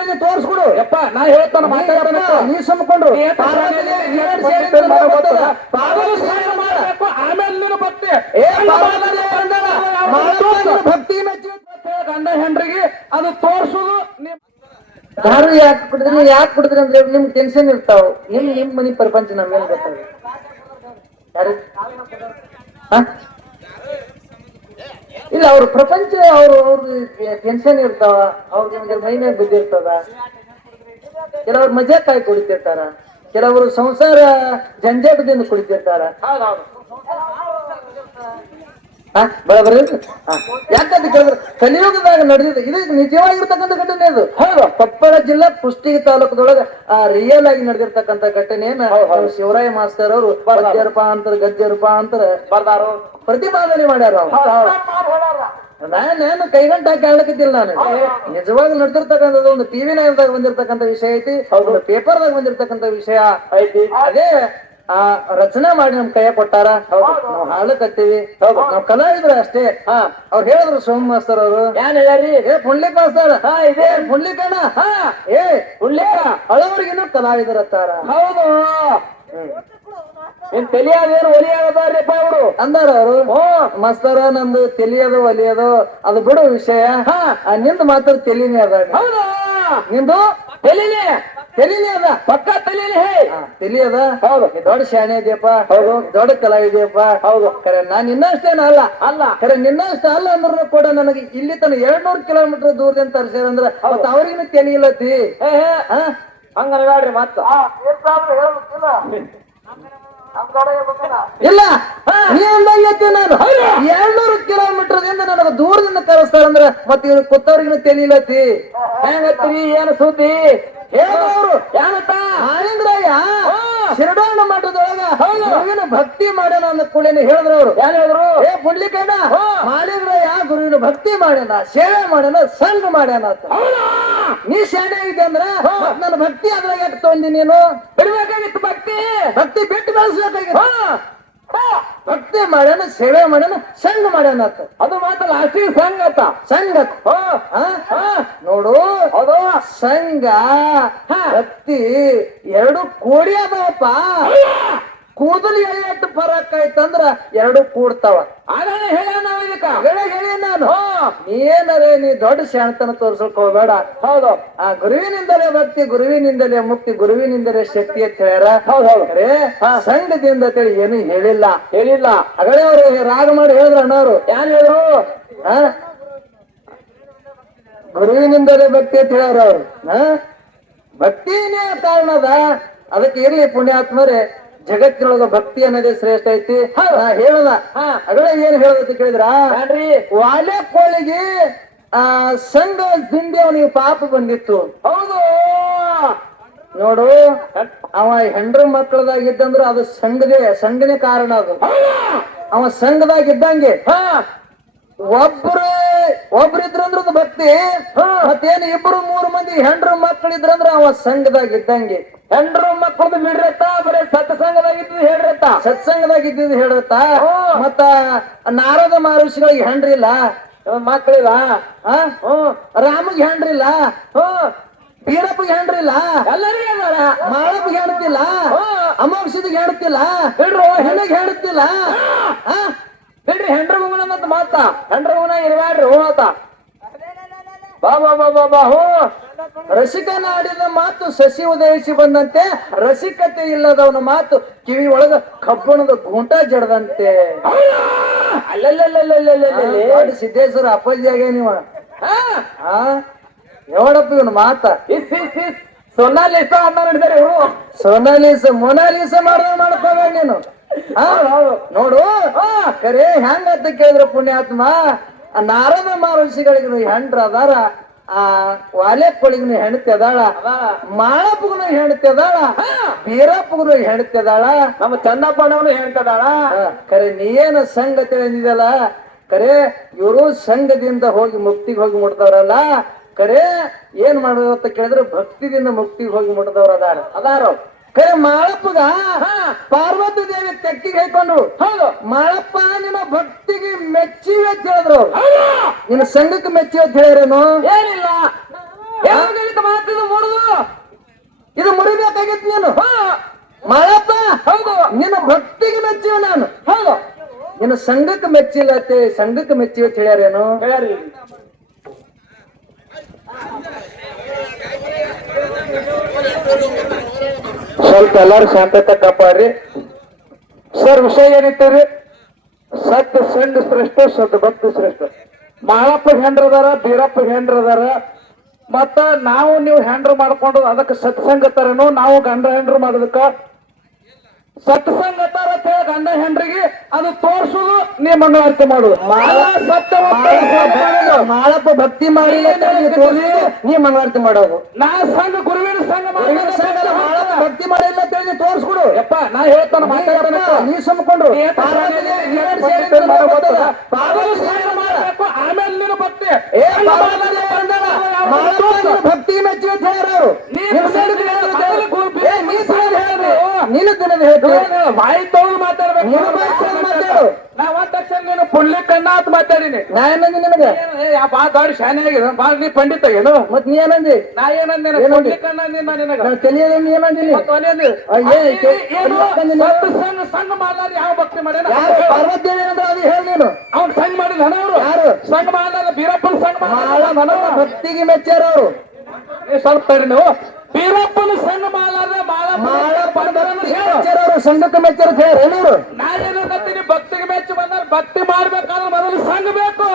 ಕೇಳಿದ್ರೆ ತೋರಿಸ್ಬಿಡು ಯಪ್ಪ ನಾ ಹೇಳ್ತಾನ ಮಾತಾಡ್ತಾನ ನೀ ಸುಮ್ಕೊಂಡ್ರು ಆಮೇಲೆ ನೀನು ಭಕ್ತಿ ಏ ಪಾರ್ವತಿ ಬಂದಳ. ಮಾಳಪ್ಪನ ಭಕ್ತಿ ಮೆಚ್ಚಿ ಗಂಡ ಹೆಂಡ್ರಿಗೆ ಅದು ತೋರ್ಸುದು ದಾರು ಯಾಕೆ ಕುಡಿದ್ರಿ ಯಾಕೆ ಕುಡಿದ್ರಿ ಅಂದ್ರೆ ನಿಮ್ಗೆ ಟೆನ್ಷನ್ ಇರ್ತಾವ. ನಿಮ್ ನಿಮ್ ಮನಿ ಪ್ರಪಂಚ ನಮ್ಗೆ ಗೊತ್ತಾಗ ಯಾರು? ಹ? ಇಲ್ಲ ಅವ್ರ ಪ್ರಪಂಚ ಅವ್ರ ಅವ್ರ ಟೆನ್ಷನ್ ಇರ್ತಾವ ಅವ್ರಿಗೆ ಮೈ ಮ್ಯಾಗ ಬಿದ್ದಿರ್ತದ ಕೆಲವ್ರು ಮಜಾಕಾಯಿ ಕುಡಿತಿರ್ತಾರ ಕೆಲವರು ಸಂಸಾರ ಜಂಜಾಟದಿಂದ ಕುಡಿತಿರ್ತಾರ? ಹಾ. ಯಾಕಂತ ಕೇಳಿದ್ರೆ ಕಲಿಯುಗದಾಗ ನಡೆದಿದೆ ಇದು ನಿಜವಾಗಿರ್ತಕ್ಕಂಥ ಘಟನೆ ಅದು ಹೌದು. ಕೊಪ್ಪಳ ಜಿಲ್ಲಾ ಕುಷ್ಟಗಿ ತಾಲೂಕದೊಳಗ ಆ ರಿಯಲ್ ಆಗಿ ನಡೆದಿರ್ತಕ್ಕಂಥ ಘಟನೆಯನ್ನ ಶಿವರಾಯ ಮಾಸ್ತರ್ ಅವರು ಪದ್ಯ ಅಂತ ಗದ್ಯ ರೂಪಾಂತರ ಬರ್ದಾರು. ಪ್ರತಿಪಾದನೆ ಮಾಡ್ಯಾರ ನಾನೇನು ಕೈಗಂಟ ಹಾಕಿ ಆಡಕತ್ತಿಲ್ಲ ನಾನು. ನಿಜವಾಗಿ ನಡೆದಿರ್ತಕ್ಕಂಥದ್ದು ಒಂದು ಟಿವಿ ನೈನ್ದಾಗ ಬಂದಿರ್ತಕ್ಕಂಥ ವಿಷಯ ಐತಿ ಒಂದು ಪೇಪರ್ದಾಗ ಬಂದಿರ್ತಕ್ಕಂಥ ವಿಷಯ. ಐತಿ. ಅದೇ ಆ ರಚನೆ ಮಾಡಿ ನಮ್ ಕೈಯ ಕೊಟ್ಟಾರ. ನಾವು ಹಾಳ್ಲಕ್ಕತ್ತೀವಿ ಹೌದು. ನಾವು ಕಲಾವಿದ್ರ ಅಷ್ಟೇ. ಅವ್ರು ಹೇಳಿದ್ರು ಸೋಮ ಮಾಸ್ತರ್ ಅವರು. ಏನ್ ಹೇಳ್ಯಾರಿ? ಏ ಪುಂಡ್ಲಿಕ್ ಮಾಸ್ತರ್ ಹಾ ಇದೇ. ಪುಂಡ್ಲಿಕಣ್ಣ. ಹಾ. ಏ ಪುಂಡ್ಲಿಕ. ಹಳವರಿಗಿನ್ನೂ ಕಲಾವಿದರತ್ತಾರ. ಹೌದು. ತಲಿಯಾದೇನು ಒಲಿ ಆಗದಾರ್ರಿಪ್ಪ ಅವರು? ಅಂದಾರ ಅವರು. ಮಸ್ತರ ನಂದು ತಿಳಿಯೋದು ಒಲಿಯೋದು ಅದು. ಬಿಡು ವಿಷಯ. ಹಾ. ನಿಂದು ಮಾತ್ರ ತಲಿನೇ ಅದ. ಹೌದು? ನಿಂದು? ತಲಿನೇ? ತಲಿನೇ ಅದ. ಪಕ್ಕ ತಲಿನೇ ಹೇ. ಹಾ, ಅದ. ಹೌದು. ನೀ ದೊಡ್ಡ ಶಾಣೆ ಇದೆಯಪ್ಪ. ಹೌದು. ದೊಡ್ಡ ಕಲಾವಿದೆಯಪ್ಪ ಹೌದು. ಖರೆ ನಾನ್ ನಿನ್ನಷ್ಟೇನ ಅಲ್ಲ. ಅಲ್ಲ. ಖರೆ ನಿನ್ನಷ್ಟ ಅಲ್ಲ ಅಂದ್ರೂ ಕೂಡ ನನಗೆ ಇಲ್ಲಿ ತನ ಎರಡ್ನೂರ್ ಕಿಲೋಮೀಟರ್ ದೂರದಿಂದ ತರ್ಸ್ಯಾರ ಅಂದ್ರ ಅವತ್ತು ಅವ್ರಿಗಿನ ತಿಳಿಯಿಲ್ಲತಿ ಹಂಗ್ರಿ ಹೇ ಹಾ. ಹಂಗ ಅನ್ಬೇಡ್ರಿ ಮತ್ತ. ಇಲ್ಲ. ನೀ ಅಂದಂಗೈತಿ ನಾನು. ಎರಡ್ನೂರು ಕಿಲೋಮೀಟರ್ ದಿಂದ ನನಗೆ ದೂರದಿಂದ ಕರೆಸ್ತಾರ ಅಂದ್ರ ಮತ್ತೆ ಇವ್ರು ಕುತ್ತವ್ರಿಗಿನ ತಿಳಿಲತಿ ಹೆಂಗತ್ರಿ ಏನು ಸುದ್ದಿ? ಹೇಳೋರು ಏನತ್ತ ಆನಂದ್ರಯ್ಯ ಶಿರಡಾಣ ಮಠದೊಳಗ ಗುರುವಿನ ಭಕ್ತಿ ಮಾಡ್ಯಾನ ಅಂದ ಕೂಡಲೇ ಹೇಳಿದ್ರು ಅವರು. ಯಾರು ಹೇಳಿದ್ರು? ಏ ಪುಂಡ್ಲಿಕಣ್ಣ. ಮಾಡಿದ್ರಯ್ಯ ಗುರುವಿನ ಭಕ್ತಿ ಮಾಡ್ಯಾನ ಸೇವೆ ಮಾಡ್ಯಾನ ಸಂಘ ಮಾಡ್ಯಾನ ಅಂತ. ನೀ ಶಾಣೆ ಇದೆ ಅಂದ್ರ ನನ್ನ ಭಕ್ತಿ ಅದ್ರಾಗ ಯಾಕೆ ತಗೊಂಡಿ ನೀನು? ಭಕ್ತಿ ಭಕ್ತಿ ಬಿಟ್ಟು ಬೆಳೆಸ್ಬೇಕಾಗಿತ್ತು ಭಕ್ತಿ ಮಾಡ್ಯಾನ ಸೇವೆ ಮಾಡ್ಯಾನ ಸಂಘ ಮಾಡ್ಯಾನ ಅದು ಮಾತ್ರ ಲಾಸ್ಟಿಗೆ ಸಂಘ ಆ? ನೋಡು. ಅದು ಸಂಘ ಭಕ್ತಿ ಎರಡು ಕೋಡಿ ಅದಾವಪ್ಪ. ಕೂದಲು ಎಳೆಯಟ್ಟು ಫರಕ್ ಆಯ್ತಂದ್ರ ಎರಡು ಕೂಡ್ತಾವ. ಆಗ ಹೇಳ ನಾವ್ ಇದಕ್ಕ. ಹೇಳಿ ಹೋ? ನಾನು ನೀನರೇ ನೀ ದೊಡ್ಡ ಶಾಣತನ ತೋರ್ಸಕ್ ಹೋಗ್ಬೇಡ. ಹೌದು. ಆ ಗುರುವಿನಿಂದಲೇ ಭಕ್ತಿ ಗುರುವಿನಿಂದಲೇ ಮುಕ್ತಿ ಗುರುವಿನಿಂದಲೇ ಶಕ್ತಿ ಅಂತ ಹೇಳ್ಯಾರ. ಹೌದು ಹೌದು. ಸಂಘದಿಂದ ಅಂತೇಳಿ ಏನು ಹೇಳಿಲ್ಲ. ಹೇಳಿಲ್ಲ. ಅಗಳೇ ಅವರು ರಾಗ ಮಾಡಿ ಹೇಳಿದ್ರ ಅಣ್ಣವ್ರು? ಯಾರು ಹೇಳಿದ್ರು? ಆ? ಗುರುವಿನಿಂದಲೇ ಭಕ್ತಿ ಅಂತ ಹೇಳ್ಯಾರ ಅವ್ರು. ಹ ಭಕ್ತಿನೇ ಕಾರಣದ. ಅದಕ್ಕೆ ಇರ್ಲಿ ಪುಣ್ಯಾತ್ಮರೇ. ಜಗತ್ತಿನೊಳಗ ಭಕ್ತಿ ಅನ್ನೋದೇ ಶ್ರೇಷ್ಠ ಐತಿ. ಹೇಳಲ್ಲ. ಹೇಳದ ಅಗಳೇ ಏನ್ ಹೇಳಬೇಕು ಕೇಳಿದ್ರ? ವಾಲೆ ಕೋಳಿಗೆ ಆ ಸಂಘ ಹಿಂದೆ ಅವನಿಗೆ ಪಾಪ ಬಂದಿತ್ತು. ಹೌದು. ನೋಡು ಅವ ಹೆಂಡ್ರ ಮಕ್ಕಳದಾಗಿದ್ದಂದ್ರ ಅದು ಸಂಘದೇ ಸಂಘನೇ ಕಾರಣ ಅದು. ಅವ ಸಂಘದಾಗ ಒಬ್ರು ಒಬ್ರಿದ್ರಂದ್ರ ಅದು ಭಕ್ತಿ. ಮತ್ತೇನು ಇಬ್ರು ಮೂರು ಮಂದಿ ಹೆಂಡ್ರ ಇದ್ರಂದ್ರ ಅವ ಸಂಘದಾಗ ಇದ್ದಂಗೆ. ಹೆಂಡ್ರು ಮಕ್ಕಳದು ಬಿಡ್ರತ್ತ ಬರೀ ಸತ್ಸಂಗದಾಗಿದ್ದು ಹೇಳ್ರತ್ತ. ಸತ್ಸಂಗದಾಗ ಇದ್ದಿದ್ದು ಹೇಳ್ರತ್ತ ಮತ್ತ ನಾರದ ಮಹರ್ಷಿಗಳಿಗೆ ಹೆಂಡ್ರಿಲ್ಲ ಮಕ್ಕಳಿಲ್ಲ. ರಾಮಗೆ ಹೆಂಡ್ರಿಲ್ಲ ಬೀರಪ್ಪಗೆ ಹೆಂಡ್ರಿಲ್ಲ ಎಲ್ಲರಿಗೂ ಮಾಳಪ್ಪಗೆ ಹೆಣ್ತಿಲ್ಲ. ಅಮೋಕ್ಷದಿಗೆ ಹೆಣ್ತಿಲ್ಲ. ಹೆಣ್ಣಿಗೆ ಹೆಣ್ತಿಲ್ಲ? ಬಿಡ್ರಿ ಹೆಂಡ್ರ ಮಗನ ಮಾತ ಹೆಂಡ್ರ ಮಗನ ಇರಬ್ಯಾಡ್ರಿ, ಹೋ ಬಾ ಬಾ ಬಾ ಬಾ ಬಾ, ಹೋ ರಸಿಕನ ಆಡಿದ ಮಾತು ಸಸಿ ಉದಯಿಸಿ ಬಂದಂತೆ, ರಸಿಕತೆ ಇಲ್ಲದವನ ಮಾತು ಕಿವಿ ಒಳಗ ಕಬ್ಬಣದ ಗುಂಟ ಜಡದಂತೆ ಅಲ್ಲಲ್ಲಲ್ಲಲ್ಲಲ್ಲಲ್ಲಲ್ಲಿ. ದೊಡ್ಡ ಸಿದ್ದೇಶ್ವರ ಅಪ್ಪಾಜಿಯಾಗೆ ನೀವ ನೋಡಪ್ಪ ಇವನ್ ಮಾತ ಇಸ್ ಇಸ್ ಇಸ್ ಸೊನ್ನಾಲಿಸ ಅಮ್ಮ ನಡೆದಾರೆ ಇವರು ಸೊನಾಲಿಸ ಮೊನಾಲಿಸ ಮಾಡ್ದ ಮಾಡ್ಕೋಬೇಡ ನೀನು? ನೋಡು ಕರೆ ಹೆಂಗ ಅಂತ ಕೇಳಿದ್ರ ಪುಣ್ಯಾತ್ಮ. ಆ ನಾರದ ಮಹರ್ಷಿಗಳಿಗೆ ಹೆಂಡ್ರ ಅದಾರ. ಆ ವಾಲೆ ಹೆಣ್ತಿ ಅದಾಳ. ಮಾಳಪ್ಪಗೂ ಹೆಣ್ತಿ ಅದಾಳ. ಬೀರಪ್ಪಗೂ ಹೆಣ್ತಿ ಅದಾಳ. ನಮ್ಮ ಚಂದಪ್ಪನವನು ಹೆಣ್ತದಾಳ ಕರೆ ಕರೆ ಏನು ಸಂಗತಿ ಅಂದಿದಲ್ಲ ಕರೆ ಇವರು ಸಂಘದಿಂದ ಹೋಗಿ ಮುಕ್ತಿಗೆ ಹೋಗಿ ಮುಟ್ತವ್ರಲ್ಲ ಕರೆ ಏನ್ ಮಾಡೋದು ಅಂತ ಕೇಳಿದ್ರೆ ಭಕ್ತಿದಿಂದ ಮುಕ್ತಿಗೆ ಹೋಗಿ ಮುಟ್ದವ್ರ ಅದಾರ. ಅದಾರ. ಕರೆ ಮಾಳಪ್ಪಗ ಪಾರ್ವತಿ ದೇವಿ ತೆಕ್ಕಿಗೆ ಹೇಳ್ಕೊಂಡ್ರು ಹೌದು. ಮಾಳಪ್ಪ ನಿಮ್ಮ ಭಕ್ತಿಗೆ ಮೆಚ್ಚಿವೆ ಅಂತ ಹೇಳಿದ್ರು. ನಿನ್ನ ಸಂಘಕ್ಕೆ ಮೆಚ್ಚಿ ಅಂತ ಹೇಳಿರೇನು? ಏನಿಲ್ಲ. ಮಾತಿದು ಮೂಡುದು? ಇದು ಮುರಿಬೇಕಾಗಿತ್ತು ನೀನು. ಹಾ. ಮಾಳಪ್ಪ ಹೌದು. ನಿನ್ನ ಭಕ್ತಿಗೆ ಮೆಚ್ಚಿವ ನಾನು. ಹೌದು. ನಿನ್ನ ಸಂಘಕ್ಕೆ ಮೆಚ್ಚಿಲ್ಲ ಸಂಘಕ್ಕೆ ಮೆಚ್ಚಿವೆ ಅಂತ ಹೇಳ್ಯಾರೇನು ಹೇಳ್ಯಾರಿ ಸ್ವಲ್ಪ ಎಲ್ಲಾರು ಶಾಂತತೆ ಕಾಪಾಡ್ರಿ ಸರ್, ವಿಷಯ ಏನಿತ್ತೀರಿ ಸತ್ಯ ಸಂಘ ಶ್ರೇಷ್ಠ ಸದ್ ಭಕ್ತ, ಶ್ರೇಷ್ಠ. ಮಾಳಪ್ಪ ಹೆಂಡ್ರದಾರ ಬೀರಪ್ಪ ಹೆಂಡ್ರದಾರ ಮತ್ತ ನಾವು ನೀವು ಹ್ಯಾಂಡ್ರ್ ಮಾಡ್ಕೊಂಡು ಅದಕ್ಕೆ ಸತ್ಸಂಗ ತರನು, ನಾವು ಗಂಡ ಹೆಂಡ್ರು ಮಾಡೋದಕ್ಕ ಸತ್ಸಂಗ ತರ ಅಂತ ಹೇಳಿ ಗಂಡ ಹೆಂಡ್ರಿಗೆ ಅದು ತೋರ್ಸುದು ನೀ ಮಂಗಳಾರತಿ ಮಾಡುದು. ಸತ್ಯ ಮಾಳಪ್ಪ ಭಕ್ತಿ ಮಾಡಿ ನೀ ಮಂಗಳಾರತಿ ಮಾಡೋದು. ನಾ ಸಂಘ ಗುರುವಿನ ಸಂಘ ಭಕ್ತಿ ಮಾಡಿಲ್ಲ ಅಂತ ಹೇಳಿ ತೋರಿಸ್ಕೊಡು. ಯಪ್ಪ ನಾ ಹೇಳ್ತಾನ ಮಾತಾಡ್ತಾನ ನೀ ಸುಮ್ಕೊಂಡ್ರು ಆಮೇಲೆ ನೀನು ಭಕ್ತಿ ಭಕ್ತಿ ಮೆಚ್ಚಿ ಅಂತ ಹೇಳ್ಯಾರು ನೀನು ತಿನ್ನದು ಹೇಳ್ತೀನಿ ಬಾಯಿ ತಗೊಂಡು ಮಾತಾಡ್ಬೇಕು. ಮಾತಾಡು. ನಾ ಒಂದ್ ತಕ್ಷಣ ನೀನು ಪುಳ್ಳಿ ಕಣ್ಣ ಅಂತ ಮಾತಾಡಿನಿ. ನಾ ಏನಂದಿ ನಿನಗೆ? ಬಾ ದೊಡ್ಡ ಶಾನೆ ಆಗಿದೆ ಬಾ ನೀ ಪಂಡಿತ ಏನು? ಮತ್ ನೀ ಏನಂದಿ? ನಾ ಏನಂದಿ? ಪುಳ್ಳಿ ಕಣ್ಣ ಅಂದಿನ ನಿನಗ. ತಿಳಿಯದ ನೀ ಏನಂದಿನಿ? ಸಣ್ಣ ಸಣ್ಣ ಮಾಲಾರಿ ಯಾವ ಭಕ್ತಿ ಮಾಡ್ಯಾನ? ಪಾರ್ವತಿ ಏನಂದ್ರೆ ಅದು ಹೇಳಿ ನೀನು. ಅವ್ನು ಸಣ್ಣ ಮಾಡಿದ ಅವರು. ಯಾರು? ಸಂಘ ಮಾಲಾರ ಬೀರಪ್ಪನ ಸಂಘ ಮಾಡ್ಲಾರ ಭಕ್ತಿಗೆ ಮೆಚ್ಚಾರ ಅವರು. ಸ್ವಲ್ಪ ತಡಿ ನೀವು. ಬೀರಪ್ಪನ ಸಂಘ ಮಾಡಲಾರ್ದೆ ಮಾಳ ಬಂದರು ಸಂಘಕ್ಕೆ ಮೆಚ್ಚರು ಹೇಳೋರು. ನಾನೇನು ಕತ್ತೀನಿ ಭಕ್ತಿಗೆ ಮೆಚ್ಚಿ ಬಂದ್ರೆ ಭಕ್ತಿ ಮಾಡ್ಬೇಕಾದ್ರೆ ಮೊದಲು ಸಂಘ ಬೇಕು.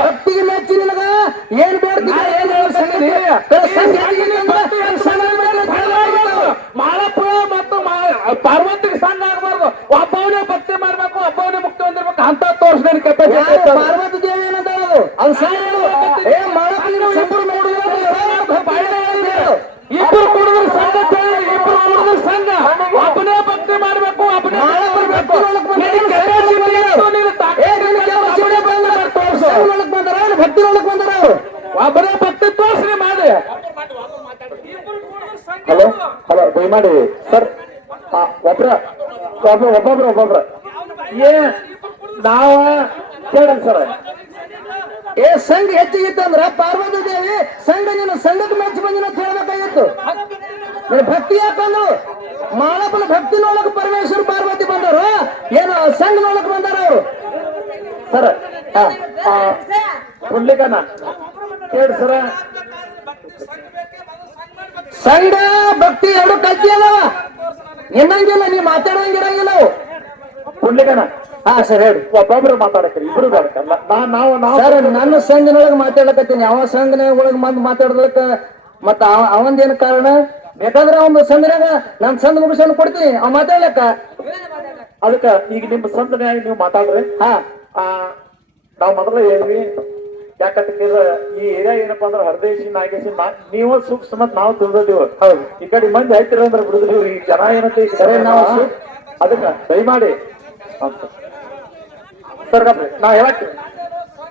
ಭಕ್ತಿಗೆ ಮೆಚ್ಚಿ ನಿನಗ ಏನ್ ಮಾಳಪ್ಪ ಮತ್ತು ಪಾರ್ವತಿಗೆ ಸಂಘ ಆಗ್ಬಾರ್ದು. ಒಬ್ಬವನೇ ಭಕ್ತಿ ಮಾಡ್ಬೇಕು ಒಬ್ಬವನೇ ಮುಕ್ತಿ ಹೊಂದಿರ್ಬೇಕು. ಅಂತ ತೋರಿಸ್ದೇನೆ ಪಾರ್ವತಿ ಅದು ಏ ಮಾಳಪ್ಪನಿಗೆ ಇಬ್ಬರು ಇಬ್ಬರು ಕುಡಿದ್ರು ಸಂಘ ಇಬ್ಬರು ಕುಡಿದ್ರು ಸಂಘ. ಒಬ್ಬನೇ ಭಕ್ತಿ ಮಾಡ್ಬೇಕು ಒಬ್ಬನೇ ಮಾಡ್ಬೇಕು. ಭಕ್ತಿ ಒಳಗ್ ಬಂದಾರ ಒಬ್ಬನೇ ಭಕ್ತಿ ತೋರಿಸ್ರಿ ಮಾಡಿ. ಹಲೋ ಹಲೋ ದಯಮಾಡಿ. ಸರ್ ಒಬ್ರ ಒಬ್ಬ ಒಬ್ಬೊಬ್ರ ಒಬ್ಬೊಬ್ರ. ಏ ನಾವ ಕೇಳ ಸರ್. ಏ ಸಂಘ ಹೆಚ್ಚಿಗಿತ್ತು ಅಂದ್ರ ಪಾರ್ವತಿ ದೇವಿ ಸಂಘ ನೀನು ಸಂಘಕ್ಕೆ ಮೆಚ್ಚಿ ಬಂದಿನ ಅಂತ ಹೇಳ್ಬೇಕಾಗಿತ್ತು. ಭಕ್ತಿ ಯಾಕಂದ್ರು ಮಾಳಪ್ಪನ ಭಕ್ತಿ ನೋಡಕ್ ಪರಮೇಶ್ವರ ಪಾರ್ವತಿ ಬಂದರು ಏನು ಸಂಘ ನೋಡಕ್ ಬಂದಾರ ಅವರು? ಸರ್ ಕೊಡ್ಲಿಕ್ಕನ ಹೇಳಿ ಸರ. ಸಂಘ ಭಕ್ತಿ ಎರಡು ಕಲ್ತಿ ಅದಾವ. ಇನ್ನಂಗಿಲ್ಲ, ನೀ ಮಾತಾಡಂಗಿರಂಗಿಲ್ಲ ಕೊಡ್ಲಿಕ್ಕನ ಹಾ ಸರ್ ಹೇಳಿ. ಒಬ್ಬೊಬ್ರು ಮಾತಾಡಕ್ರಿ ಇಬ್ರು ಬೇಡಕ್ಕಲ್ಲ ನಾವು ನಾವು ಸರ್ ನನ್ನ ಸಂಘನೊಳಗ ಮಾತಾಡಕತ್ತೀನಿ ಯಾವ ಸಂಘನ ಒಳಗ್ ಬಂದು ಮಾತಾಡದಕ್ಕ ಮತ್ತ ಅವಂದೇನು ಕಾರಣ? ಬೇಕಾದ್ರೆ ಒಂದು ಸಂಘನಾಗ ನಾನ್ ಸಂಘ ಮುಗಿಸ್ಕೊಂಡು ಕೊಡ್ತೀನಿ. ಅವ್ ಮಾತಾಡ್ಲಕ್ಕ? ಅದಕ್ಕ ಈಗ ನಿಮ್ಮ ಸಂಘನಾಗ ನೀವು ಮಾತಾಡ್ರಿ. ಹಾ. ನಾವು ಮೊದಲು ಹೇಳ್ವಿ ಯಾಕಂತ ಈ ಏರಿಯಾ ಏನಪ್ಪಾ ಅಂದ್ರೆ ಹರದೇಶಿ ನಾಗೇಶಿ ನೀವು ಸೂಕ್ಷ್ಮ ಮತ್ ನಾವು ತಿಳಿದಿದ್ದೀವಿ. ಹೌದು. ಈ ಕಡೆ ಮಂದಿ ಆಯ್ತಿರ ಅಂದ್ರೆ ಬಿಡುದಿಲ್ಲ ಈ ಜನ ಏನಂತ ಈಗ ಸರಿ ನಾವು ಅದಕ್ಕ ದಯಮಾಡಿ ನಾ ಹೇಳಕ್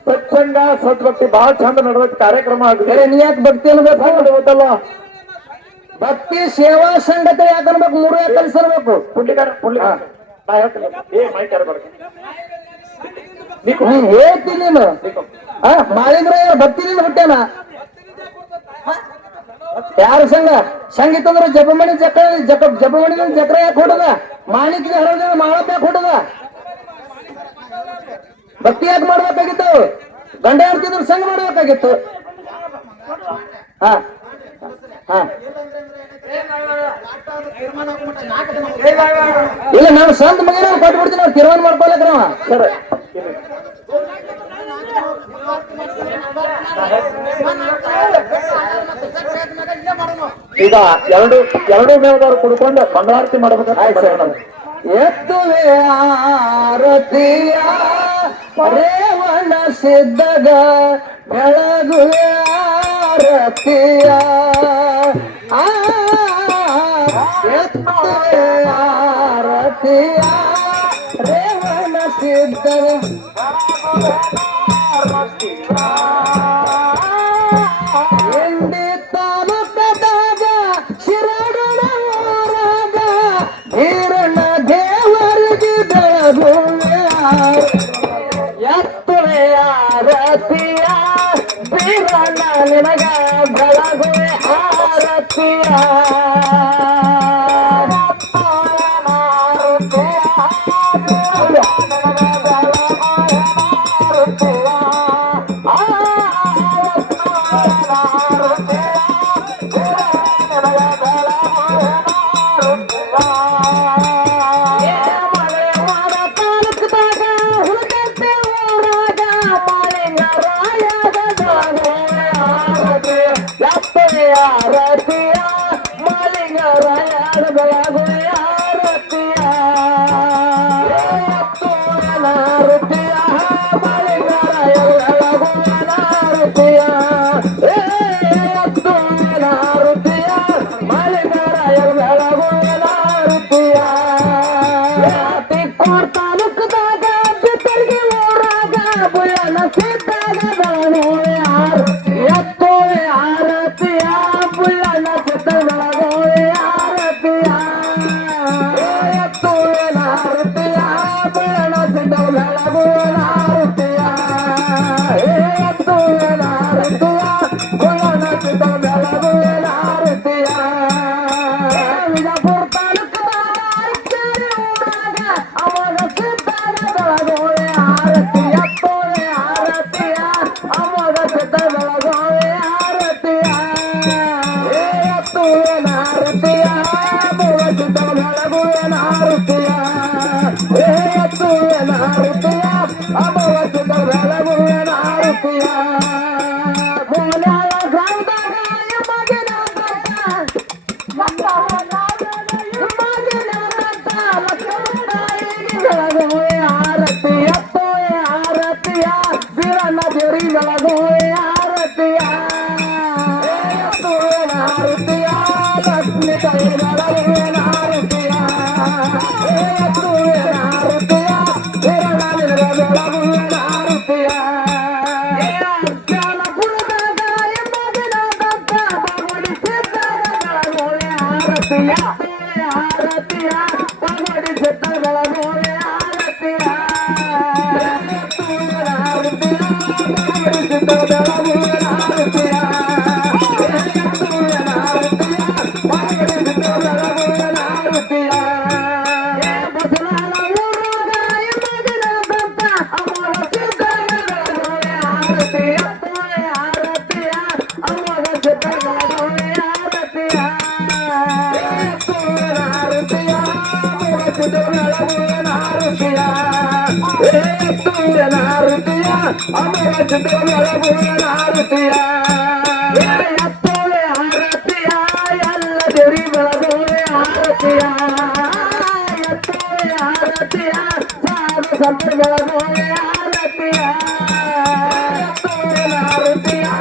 ಸತ್ಸಂಗ ಸದ್ಭಕ್ತಿ ಬಹಳ ಚಂದ ನಡೆದ ಕಾರ್ಯಕ್ರಮ ಆಗಿದೆ ನೀ ಯಾಕೆ ಭಕ್ತಿ ಅನ್ಬೇಕಲ್ಲ ಭಕ್ತಿ ಸೇವಾ ಸಂಘತೆ ಯಾಕೆ ಅನ್ಬೇಕು? ಮೂರು ಯಾಕೆ ಕಲಿಸಿರ್ಬೇಕು ಪುಂಡಿಕಾರ ಪುಂಡಿಕಾರ ನಾ ಹೇಳ್ತೀನಿ. ಏ ಮೈ ಬರ್ತೀನಿ ಹ್ಮ್ ಹೇಳ್ತೀನಿ ನೀನು. ಆ, ಭಕ್ತಿ ಭಕ್ತಿನಿಂದ ಹುಟ್ಟ್ಯಾನ? ಯಾರು ಸಂಘ? ಸಂಘ ಇತ್ತಂದ್ರೆ ಜಪಮಣಿ ಜಕ, ಜಪ ಜಪಮಣಿ ಚಕ್ರ ಯಾಕೆ ಹೊಡದ? ಮಾಣಿಕ್ಯ ಹರದ ಮಾಳಪ್ಪ ಯಾಕೆ ಹೊಡದ? ಭಕ್ತಿ ಯಾಕೆ ಮಾಡ್ಬೇಕಾಗಿತ್ತು? ಗಂಡ ಹೇಳ್ತಿದ್ರು ಸಂಘ ಮಾಡ್ಬೇಕಾಗಿತ್ತು. ಹಾ ಹಾ. ಇಲ್ಲ, ನಾನು ಸ್ವಂತ ಮಗನ ಕೊಟ್ಟು ಬಿಡ್ತೀನಿ, ಅವ್ರು ತೀರ್ಮಾನ ಮಾಡ್ಕೊಳಕ್ರ ಸರ್. ಈಗ ಎರಡು ಎರಡು ಮೇವದವ್ರು ಕುಡ್ಕೊಂಡು ಮಂಗಳಾರತಿ ಮಾಡಬೇಕು ಎತ್ತು ಆರತಿಯ ಪರೇವಣ ಸಿದ್ಧಗ ಬೆಳಗುವೆ ಆರತಿಯ ಆ ಎತ್ತುವೆ ಆರತಿಯ ರೇವಣ ಸಿದ್ಧಗ Yeah. நாருத்தியா அமராஜ் நாருத்தியா ஆரத்தியா ಎಲ್ಲ தெரியும் ஆரத்தியா ஆரத்தியா சந்தர்ப்ப ஆரத்தியா ஆரத்தியா